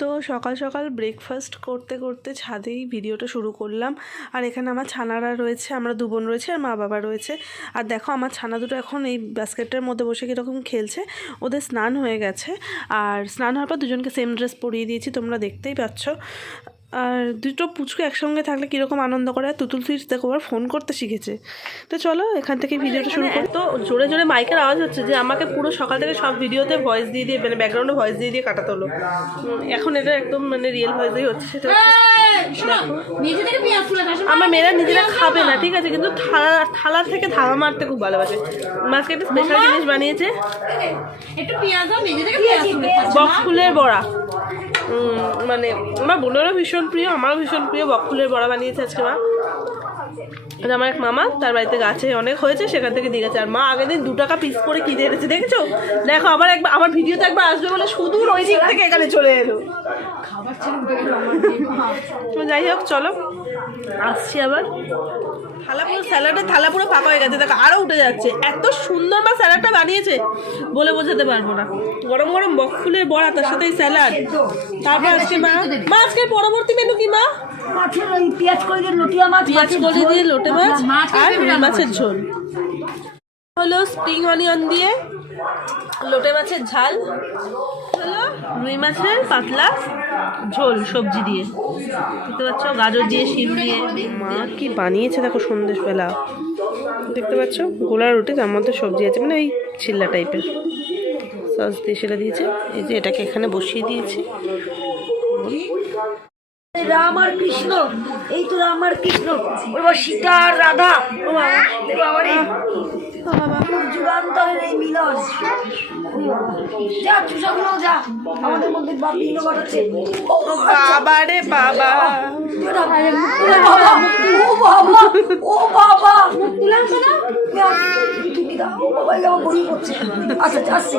তো সকাল সকাল ব্রেকফাস্ট করতে করতে ছাদেই ভিডিওটা শুরু করলাম। আর এখানে আমার ছানারা রয়েছে, আমরা দু বোন রয়েছে আর মা বাবা রয়েছে। আর দেখো আমার ছানা দুটো এখন এই বাস্কেটের মধ্যে বসে কীরকম খেলছে। ওদের স্নান হয়ে গেছে। আর স্নান হওয়ার পর দুজনকে সেম ড্রেস পরিয়ে দিয়েছি, তোমরা দেখতেই পাচ্ছ। আর দুটো পুচকু একসঙ্গে থাকলে কীরকম আনন্দ করে? আর তুতুল সুইচ দেখো আবার ফোন করতে শিখেছে। তো চলো এখান থেকে ভিডিওটা শুরু করো। তো জোরে জোরে মাইকের আওয়াজ হচ্ছে যে আমাকে পুরো সকাল থেকে সব ভিডিওতে ভয়েস দিয়ে দিয়ে মানে ব্যাকগ্রাউন্ডে ভয়েস দিয়ে দিয়ে কাটাতে হলো। এখন এটা একদম মানে রিয়েল ভয়েসেই হচ্ছে সেটা আমার মেয়েরা নিজেরা খাবে না ঠিক আছে কিন্তু থালা থালা থেকে থালা মারতে খুব ভালোবাসে। মাছকে একটা স্পেশাল জিনিস বানিয়েছে। একটু পেঁয়াজ দাও নিজে থেকে পেঁয়াজ তুলে খাস বক ফুলের বড়া। মানে আমার বোনেরও ভীষণ প্রিয় আমারও ভীষণ প্রিয় বকফুলের বড়া বানিয়েছে আজকে মা। আমার এক মামা, তার বাড়িতে গাছে অনেক হয়েছে, সেখান থেকে দিয়ে গেছে। আর মা আগের দিন দু টাকা পিস করে কিনে এনেছে, দেখেছ? দেখো, আবার একবার আমার ভিডিওতে একবার আসবে বলে সুদূর ওই দিক থেকে এখানে চলে এলো। যাই হোক, চলো, আসছি আবার। থালা পুরো স্যালাডের থালা পুরো ফাঁকা হয়ে গেছে। দেখো আরও উঠে যাচ্ছে। এত সুন্দর মা স্যালাডটা বানিয়েছে বলে বোঝাতে পারব না। গরম গরম বক ফুলের বড়া, তার সাথে স্যালাড। তারপর আজকে মা মা, আজকে পরবর্তী মেনু কি মা? মাছের ওই পেঁয়াজ করে দিয়ে লটিয়া মাছ পেঁয়াজ কলি দিয়ে লোটে মাছ আর রুই মাছের ঝোল। হলো স্প্রিং অনিয়ন দিয়ে লোটে মাছের ঝাল। হলো রুই মাছের পাতলা ঝোল সবজি দিয়ে। দেখতে পাচ্ছ গাজর দিয়ে শিম দিয়ে। মা কি বানিয়েছে দেখো সন্দেশবেলা দেখতে পাচ্ছ গোলা রুটি তার মধ্যে সবজি আছে মানে ওই ছিল্লা টাইপের। সস দিয়ে সেটা দিয়েছে। এই যে এটাকে এখানে বসিয়ে দিয়েছি। রাম আর কৃষ্ণ এই তো রাম আর কৃষ্ণ ওই সীতা আর রাধা। ও বাবা, এ বাবা রে খুব যুগান্তরের এই মিলন। যা চুষাগুলো যা। আমাদের মধ্যে বা ঘটাচ্ছে। ও বাবা ও বাবা। ও বাবা ও বাবা মুখ তুলাম না? ও বাবা আমার গরিব হচ্ছে আচ্ছা আসছে। আচ্ছা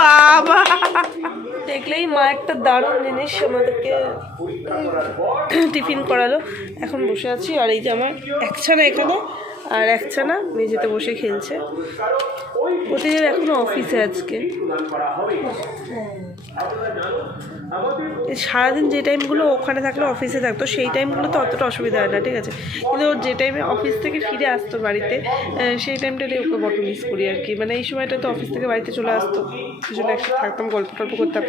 বাবা। দেখলেই মা একটা দারুণ জিনিস আমাদেরকে টিফিন করালো। এখন বসে আছি, আর এই যে আমার একছানা এখানে। আর একছানা মেঝেতে বসে খেলছে। প্রতিদিন এখনও অফিসে আজকে। সারাদিন যে টাইমগুলো ওখানে থাকলে অফিসে থাকতো, সেই টাইমগুলো তো অতটা অসুবিধা হয় না, ঠিক আছে? কিন্তু ও যে টাইমে অফিস থেকে ফিরে আসতো বাড়িতে সেই টাইমটাতে ওকে বড্ড মিস করি আর কি। মানে এই সময়টা তো অফিস থেকে বাড়িতে চলে আসতো। দুজনে একসাথে থাকতাম, গল্প টল্প করতাম।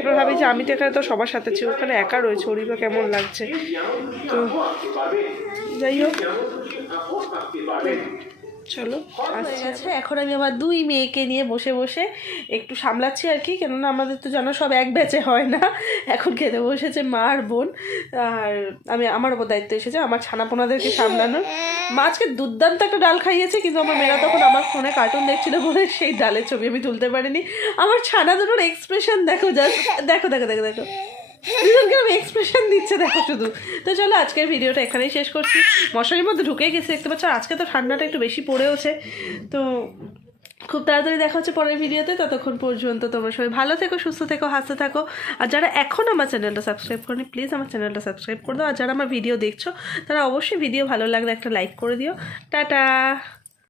এবার ভাবি যে আমি তো এখানে তো সবার সাথে আছি, ওখানে একা রয়েছে, ওরই বা কেমন লাগছে? তো যাই হোক চলো আচ্ছা এখন আমি আমার দুই মেয়েকে নিয়ে বসে বসে একটু সামলাচ্ছি আর কি কেননা আমাদের তো জানো সব এক ব্যাচে হয় না। এখন খেতে বসেছে মা আর বোন আর আমি আমার ওপর দায়িত্ব এসেছে আমার ছানাপোনাদেরকে সামলানোর। মা আজকে দুর্দান্ত একটা ডাল খাইয়েছে কিন্তু আমার মেয়েরা তখন আমার ফোনে কার্টুন দেখছিল বলে সেই ডালের ছবি আমি তুলতে পারিনি। আমার ছানা দুটোর এক্সপ্রেশন দেখো জাস্ট দেখো দেখো দেখো দেখো। দুজনকে আমি এক্সপ্রেশন দিচ্ছে, দেখো শুধু। তো চলো, আজকের ভিডিওটা এখানেই শেষ করছি। মশারির মধ্যে ঢুকে গেছে, দেখতে পাচ্ছ? আজকে তো ঠান্ডাটা একটু বেশি পড়েওছে। তো খুব তাড়াতাড়ি দেখা হচ্ছে পরের ভিডিওতে। ততক্ষণ পর্যন্ত তোমরা সবাই ভালো থেকো, সুস্থ থেকো, হাসতে থাকো। আর যারা এখন আমার চ্যানেলটা সাবস্ক্রাইব করেনি প্লিজ আমার চ্যানেলটা সাবস্ক্রাইব করে দাও। আর যারা আমার ভিডিও দেখছ, তারা অবশ্যই ভিডিও ভালো লাগলে একটা লাইক করে দিও। টাটা!